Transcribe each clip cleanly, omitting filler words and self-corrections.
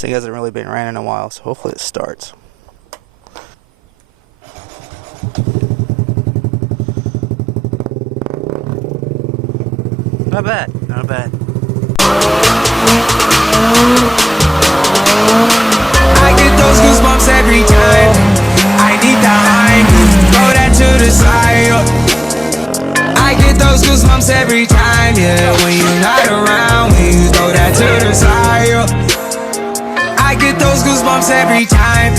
This thing hasn't really been ran in a while, so hopefully it starts. Not bad, not bad. I get those goosebumps every time. I need the high, throw that to the side. I get those goosebumps every time, yeah. When you're not around, when you throw that to the side. I get those goosebumps every time.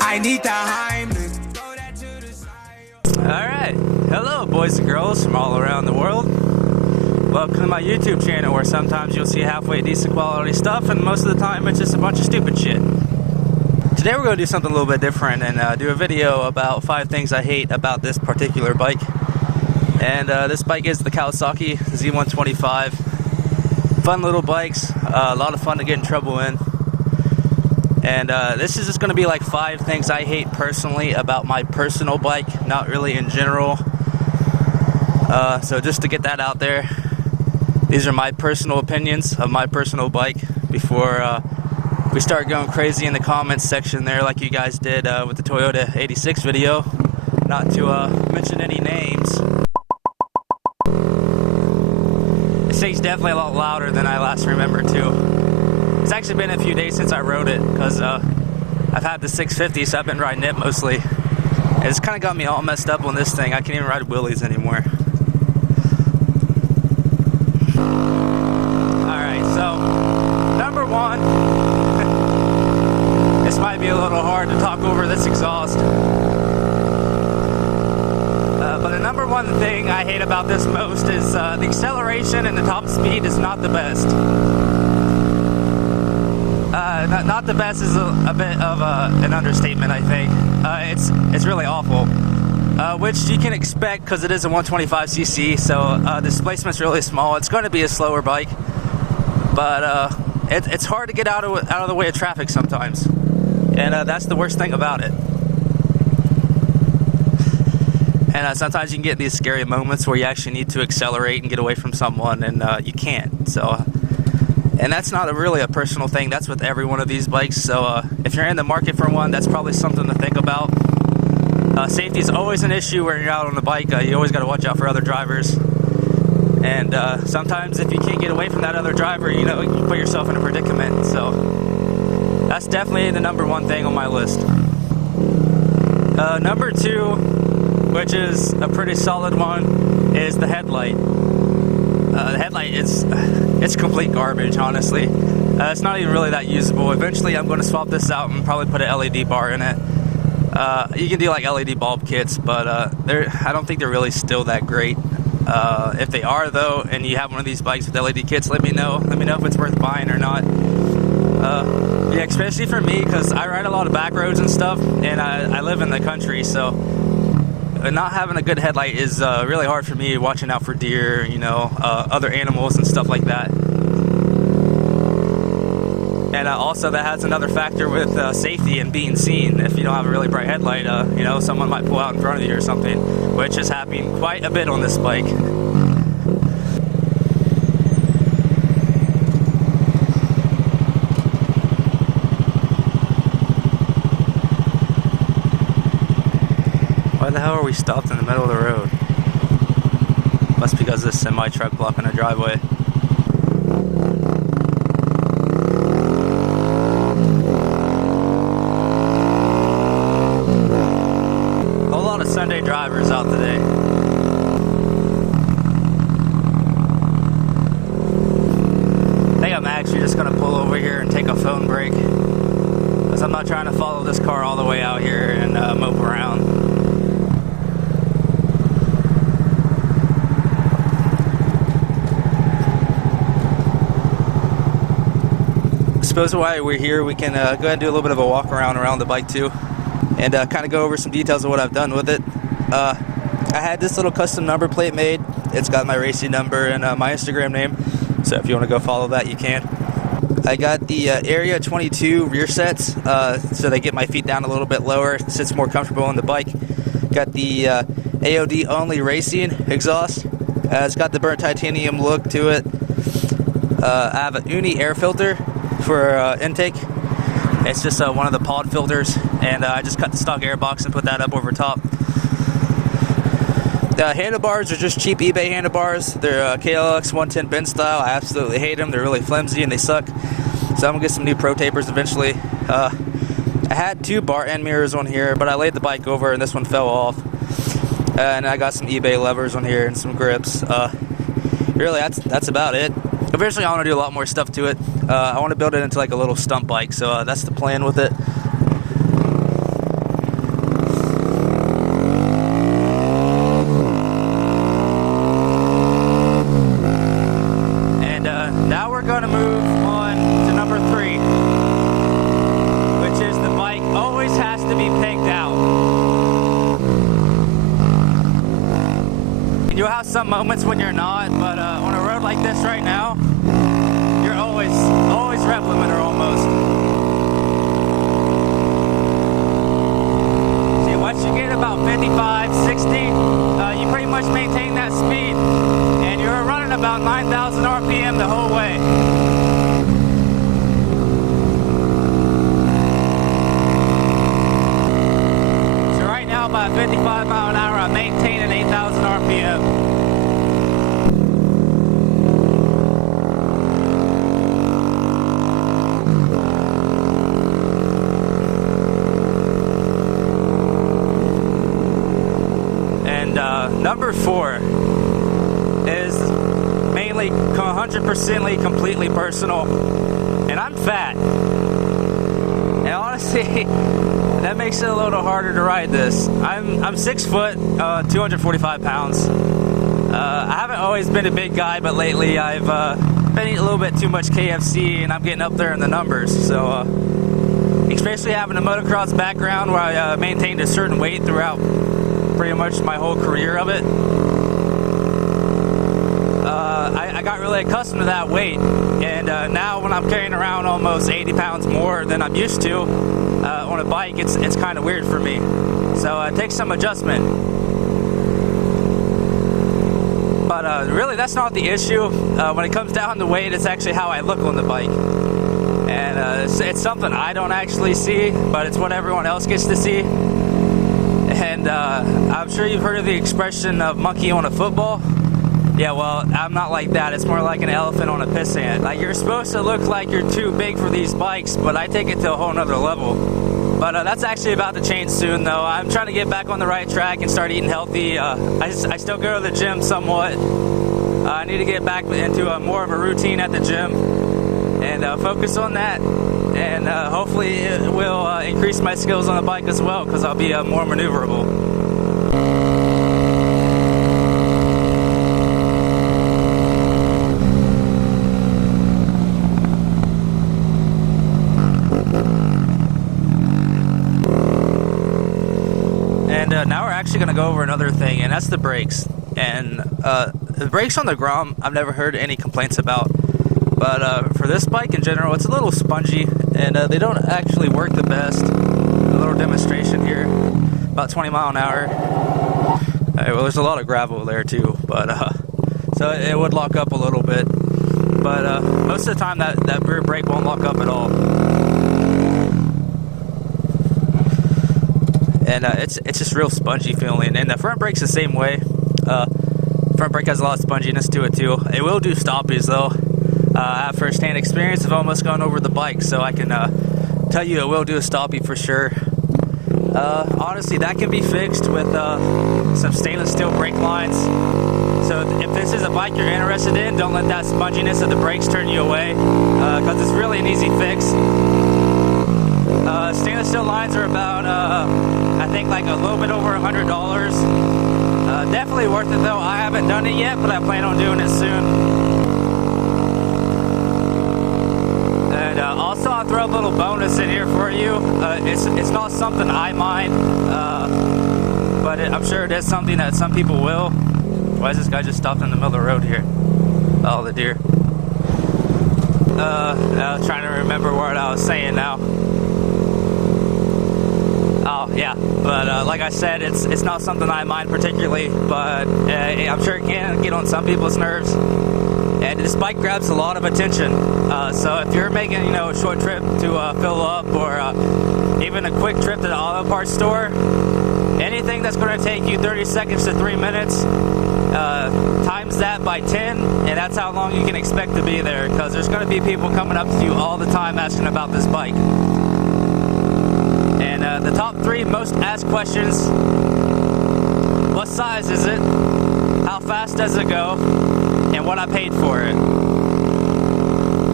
I need the high, throw that to the side. Alright, hello boys and girls from all around the world. Welcome to my YouTube channel, where sometimes you'll see halfway decent quality stuff and most of the time it's just a bunch of stupid shit. Today we're going to do something a little bit different and do a video about 5 things I hate about this particular bike. And this bike is the Kawasaki Z125. Fun little bikes, a lot of fun to get in trouble in. And this is just going to be like 5 things I hate personally about my personal bike, not really in general. So just to get that out there, these are my personal opinions of my personal bike before we start going crazy in the comments section there like you guys did with the Toyota 86 video. Not to mention any names. This thing's definitely a lot louder than I last remember too. It's actually been a few days since I rode it because I've had the 650, so I've been riding it mostly. And it's kind of got me all messed up on this thing. I can't even ride wheelies anymore. Alright, so number 1, this might be a little hard to talk over this exhaust. But the number 1 thing I hate about this most is the acceleration and the top speed is not the best. Not the best is a bit of an understatement, I think. It's really awful, which you can expect because it is a 125cc, so displacement's really small. It's going to be a slower bike, but it's hard to get out of the way of traffic sometimes, and that's the worst thing about it. And sometimes you can get these scary moments where you actually need to accelerate and get away from someone, and you can't. So. And that's not really a personal thing, that's with every one of these bikes, so if you're in the market for one, that's probably something to think about. Safety is always an issue when you're out on the bike. You always got to watch out for other drivers. And sometimes if you can't get away from that other driver, you know, you put yourself in a predicament. So that's definitely the number 1 thing on my list. Number 2, which is a pretty solid one, is the headlight. The headlight it's complete garbage, honestly. It's not even really that usable. Eventually I'm going to swap this out and probably put an LED bar in it. You can do like LED bulb kits, but I don't think they're really still that great. If they are though, and you have one of these bikes with LED kits, let me know if it's worth buying or not. Yeah, especially for me, because I ride a lot of back roads and stuff, and I live in the country, so not having a good headlight is really hard for me, watching out for deer, you know, other animals and stuff like that. And also that has another factor with safety and being seen. If you don't have a really bright headlight, you know, someone might pull out in front of you or something, which is happening quite a bit on this bike. Why the hell are we stopped in the middle of the road? Must be because this semi-truck blocking a driveway. A whole lot of Sunday drivers out today. I think I'm actually just going to pull over here and take a phone break, because I'm not trying to follow this car all the way out here and mope around. I suppose while we're here, we can go ahead and do a little bit of a walk around the bike too, and kind of go over some details of what I've done with it. I had this little custom number plate made. It's got my racing number and my Instagram name, so if you want to go follow that, you can. I got the Area 22 rear sets, so they get my feet down a little bit lower, it sits more comfortable on the bike. Got the AOD only racing exhaust. It's got the burnt titanium look to it. I have a Uni air filter for intake, It's just one of the pod filters, and I just cut the stock airbox and put that up over top. The handlebars are just cheap eBay handlebars. They're KLX 110 bend style. I absolutely hate them. They're really flimsy and they suck. So I'm gonna get some new pro tapers eventually. I had 2 bar end mirrors on here, but I laid the bike over and this one fell off. And I got some eBay levers on here and some grips. Really, that's about it. Eventually I want to do a lot more stuff to it. I want to build it into like a little stunt bike, so that's the plan with it. And now we're going to move on to number 3, which is the bike always has to be pegged out. And you'll have some moments when you're not, but on a road like this right now, you're always rev limiter almost. See, once you get about 55, 60, you pretty much maintain that speed, and you're running about 9,000 RPM the whole way. So right now, about 55 mile an hour, I'm maintaining 8,000 RPM. Number 4 is mainly 100% completely personal, and I'm fat. And honestly, that makes it a little harder to ride this. I'm 6 foot, 245 pounds. I haven't always been a big guy, but lately I've been eating a little bit too much KFC, and I'm getting up there in the numbers. So, especially having a motocross background where I maintained a certain weight throughout pretty much my whole career of it, I got really accustomed to that weight, and now when I'm carrying around almost 80 pounds more than I'm used to on a bike, it's kind of weird for me. So it takes some adjustment. But really, that's not the issue. When it comes down to weight, it's actually how I look on the bike. And it's something I don't actually see, but it's what everyone else gets to see. And I'm sure you've heard of the expression of monkey on a football. Yeah, well, I'm not like that. It's more like an elephant on a piss ant. Like, you're supposed to look like you're too big for these bikes, but I take it to a whole nother level. But that's actually about to change soon, though. I'm trying to get back on the right track and start eating healthy. I still go to the gym somewhat. I need to get back into more of a routine at the gym and focus on that. And hopefully it will increase my skills on the bike as well, because I'll be more maneuverable. And now we're actually going to go over another thing, and that's the brakes. And the brakes on the Grom, I've never heard any complaints about. But for this bike in general, it's a little spongy, and they don't actually work the best. A little demonstration here, about 20 mile an hour. Well, there's a lot of gravel there too, but so it would lock up a little bit. But most of the time, that rear brake won't lock up at all. And it's just real spongy feeling. And the front brake's the same way. Front brake has a lot of sponginess to it too. It will do stoppies though. I have first-hand experience of almost going over the bike, so I can tell you it will do a stoppie for sure. Honestly, that can be fixed with some stainless steel brake lines. So if this is a bike you're interested in, don't let that sponginess of the brakes turn you away, because it's really an easy fix. Stainless steel lines are about, I think, like a little bit over $100. Definitely worth it though. I haven't done it yet, but I plan on doing it soon. Also, I'll throw a little bonus in here for you. It's not something I mind, but I'm sure it is something that some people will. Why is this guy just stopped in the middle of the road here? Oh, the deer. I was trying to remember what I was saying now. Oh, yeah. But like I said, it's not something I mind particularly, but I'm sure it can get on some people's nerves. And this bike grabs a lot of attention. So if you're making, a short trip to fill up or a quick trip to the auto parts store, anything that's going to take you 30 seconds to 3 minutes, times that by 10, and that's how long you can expect to be there, because there's going to be people coming up to you all the time asking about this bike. And the top 3 most asked questions: what size is it, how fast does it go, and what I paid for it.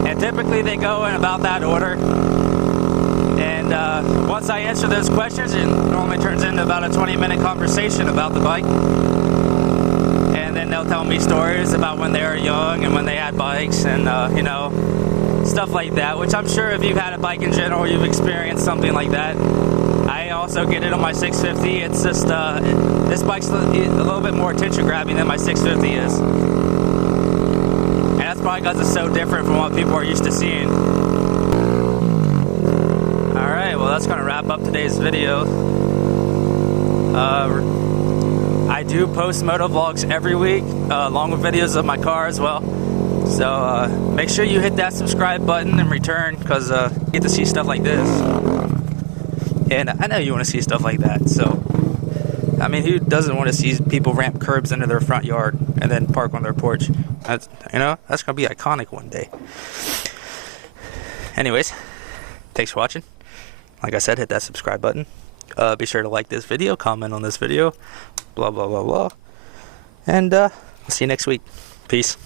And typically they go in about that order. And once I answer those questions, it normally turns into about a 20-minute conversation about the bike. And then they'll tell me stories about when they were young and when they had bikes, and you know, stuff like that, which I'm sure if you've had a bike in general, you've experienced something like that. I also get it on my 650. It's just, this bike's a little bit more attention-grabbing than my 650 is. And that's probably because it's so different from what people are used to seeing. Alright, well that's going to wrap up today's video. I do post moto vlogs every week, along with videos of my car as well. So make sure you hit that subscribe button in return, because you get to see stuff like this. And I know you want to see stuff like that, so I mean, who doesn't want to see people ramp curbs into their front yard and then park on their porch? That's, you know, that's going to be iconic one day. Anyways, thanks for watching. Like I said, hit that subscribe button. Be sure to like this video, comment on this video, blah, blah, blah, blah. And I'll see you next week. Peace.